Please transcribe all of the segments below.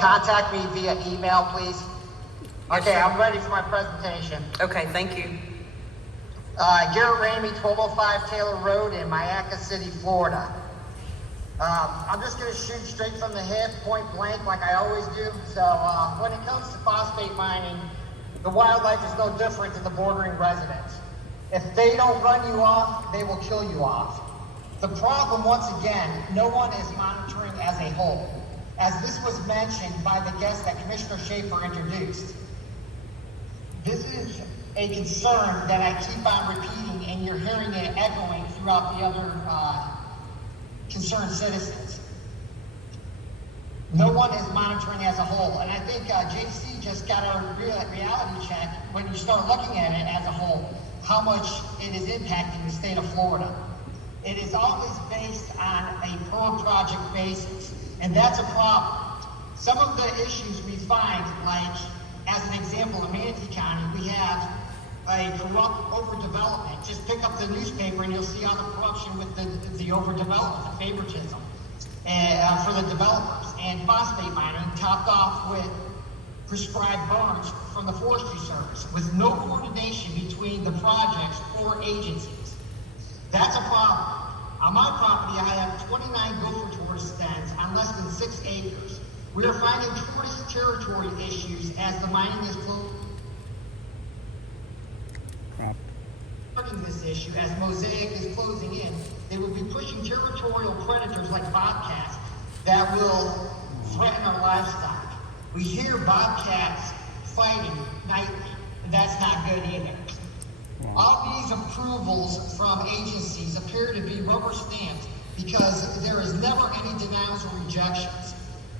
contact me via email, please? Okay, I'm ready for my presentation. Okay, thank you. Garrett Ramy, 1205 Taylor Road in Myaca City, Florida. I'm just going to shoot straight from the hip, point blank, like I always do. So when it comes to phosphate mining, the wildlife is no different than the bordering residents. If they don't run you off, they will kill you off. The problem, once again, no one is monitoring as a whole. As this was mentioned by the guest that Commissioner Schaefer introduced, this is a concern that I keep on repeating, and you're hearing it echoing throughout the other concerned citizens. No one is monitoring as a whole, and I think JC just got a reality check when you start looking at it as a whole, how much it is impacting the state of Florida. It is always based on a per project basis, and that's a problem. Some of the issues we find, like as an example, in Manatee County, we have a corrupt overdevelopment. Just pick up the newspaper and you'll see all the corruption with the overdevelopment, the favoritism for the developers, and phosphate mining topped off with prescribed burns from the Forestry Service with no coordination between the projects or agencies. That's a problem. On my property, I have 29 gopher tortoise dens on less than 6 acres. We are finding tortoise territory issues as the mining is closed. This issue as Mosaic is closing in, they will be pushing territorial predators like bobcats that will threaten our livestock. We hear bobcats fighting nightly, and that's not good either. All these approvals from agencies appear to be rubber stamped because there is never any denials or rejections.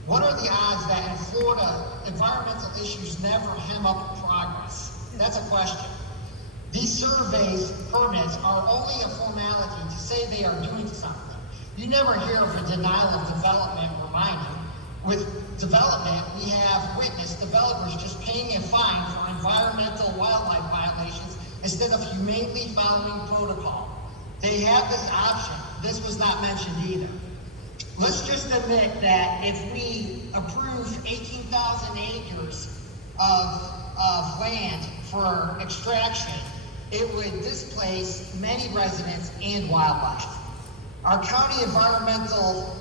What are the odds that in Florida, environmental issues never hem up progress? That's a question. These surveys, permits, are only a formality to say they are doing something. You never hear of a denial of development or mining. With development, we have witnessed developers just paying a fine for environmental wildlife violations instead of humanely following protocol. They have this option. This was not mentioned either. Let's just admit that if we approve 18,000 acres of land for extraction, it would displace many residents and wildlife. Our county environmental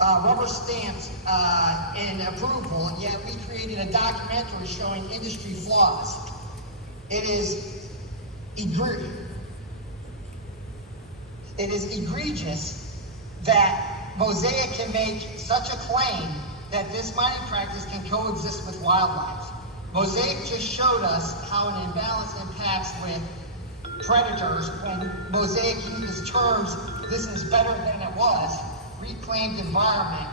rubber stamped in approval, yet we created a documentary showing industry flaws. It is egregious that Mosaic can make such a claim that this mining practice can coexist with wildlife. Mosaic just showed us how an imbalance impacts with predators when Mosaic uses terms, this is better than it was, reclaimed environment.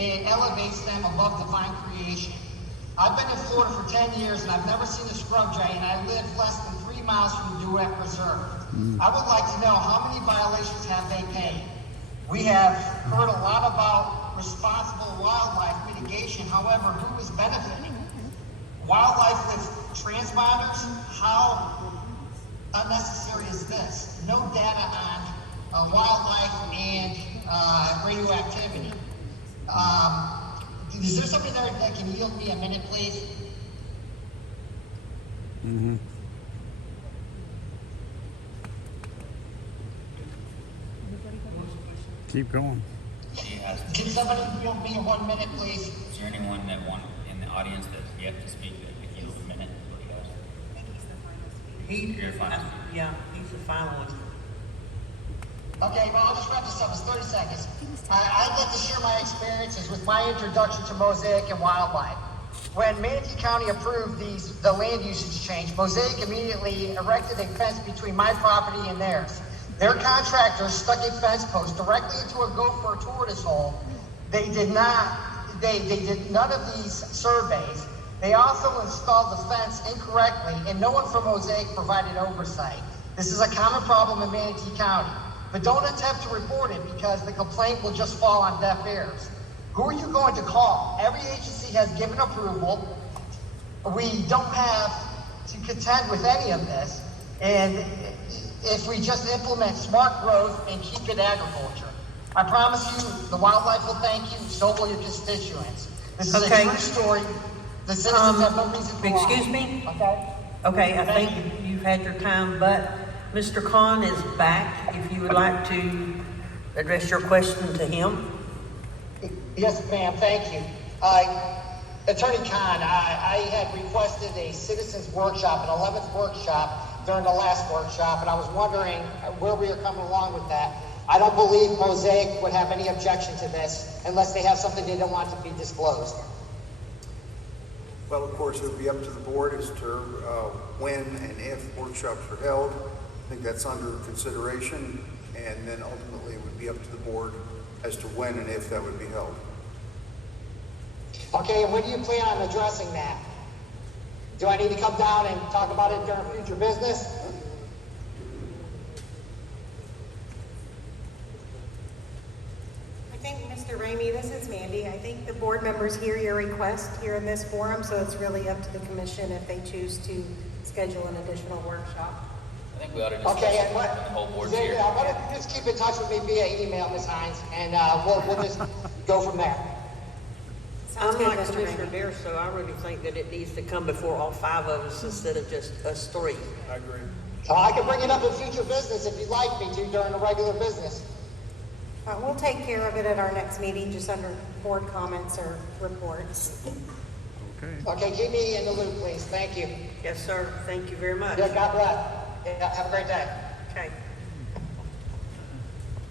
It elevates them above divine creation. I've been in Florida for 10 years and I've never seen a scrub jay, and I live less than 3 miles from Duet Reserve. I would like to know how many violations have they paid. We have heard a lot about responsible wildlife mitigation, however, who is benefiting? Wildlife with transponders? How unnecessary is this? No data on wildlife and radioactivity. Is there somebody there that can yield me a minute, please? Mm-hmm. Keep going. Can somebody yield me 1 minute, please? Is there anyone that in the audience that's yet to speak that could yield a minute? You're fine. Yeah, he's the finalist. Okay, well, I'll just wrap this up. It's 30 seconds. I'd like to share my experiences with my introduction to Mosaic and wildlife. When Manatee County approved the land usage change, Mosaic immediately erected a fence between my property and theirs. Their contractors stuck a fence post directly into a gopher tortoise hole. They did none of these surveys. They also installed the fence incorrectly, and no one from Mosaic provided oversight. This is a common problem in Manatee County. But don't attempt to report it because the complaint will just fall on deaf ears. Who are you going to call? Every agency has given approval. We don't have to contend with any of this. And if we just implement smart growth and keep it agriculture. I promise you, the wildlife will thank you, so will your constituents. This is Okay. a true story. The citizens have no reason to lie. Excuse me? Okay? Okay, I Thank think you've had your time, but Mr. Khan is back. If you would like to address your question to him. Yes, ma'am, thank you. Attorney Khan, I had requested a citizens workshop, an 11th workshop during the last workshop, and I was wondering where we are coming along with that. I don't believe Mosaic would have any objection to this unless they have something they don't want to be disclosed. Well, of course, it would be up to the board as to when and if workshops are held. I think that's under consideration, and then ultimately it would be up to the board as to when and if that would be held. Okay, and when do you plan on addressing that? Do I need to come down and talk about it during future business? I think, Mr. Ramey, this is Mandy. I think the board members hear your request here in this forum, so it's really up to the commission if they choose to schedule an additional workshop. I think we ought to discuss Okay, it and when the whole board's David, here. why don't you just keep in touch with me via email, Ms. Hines, and we'll just go from there. Sounds I'm good, like Mr. Commissioner Ramey. Dare, so I really think that it needs to come before all 5 of us instead of just us 3. I agree. I can bring it up in future business if you'd like me to during the regular business. We'll take care of it at our next meeting, just under board comments or reports. Okay, keep me in the loop, please. Thank you. Yes, sir. Thank you very much. Yeah, God bless. Yeah, have a great day. Okay.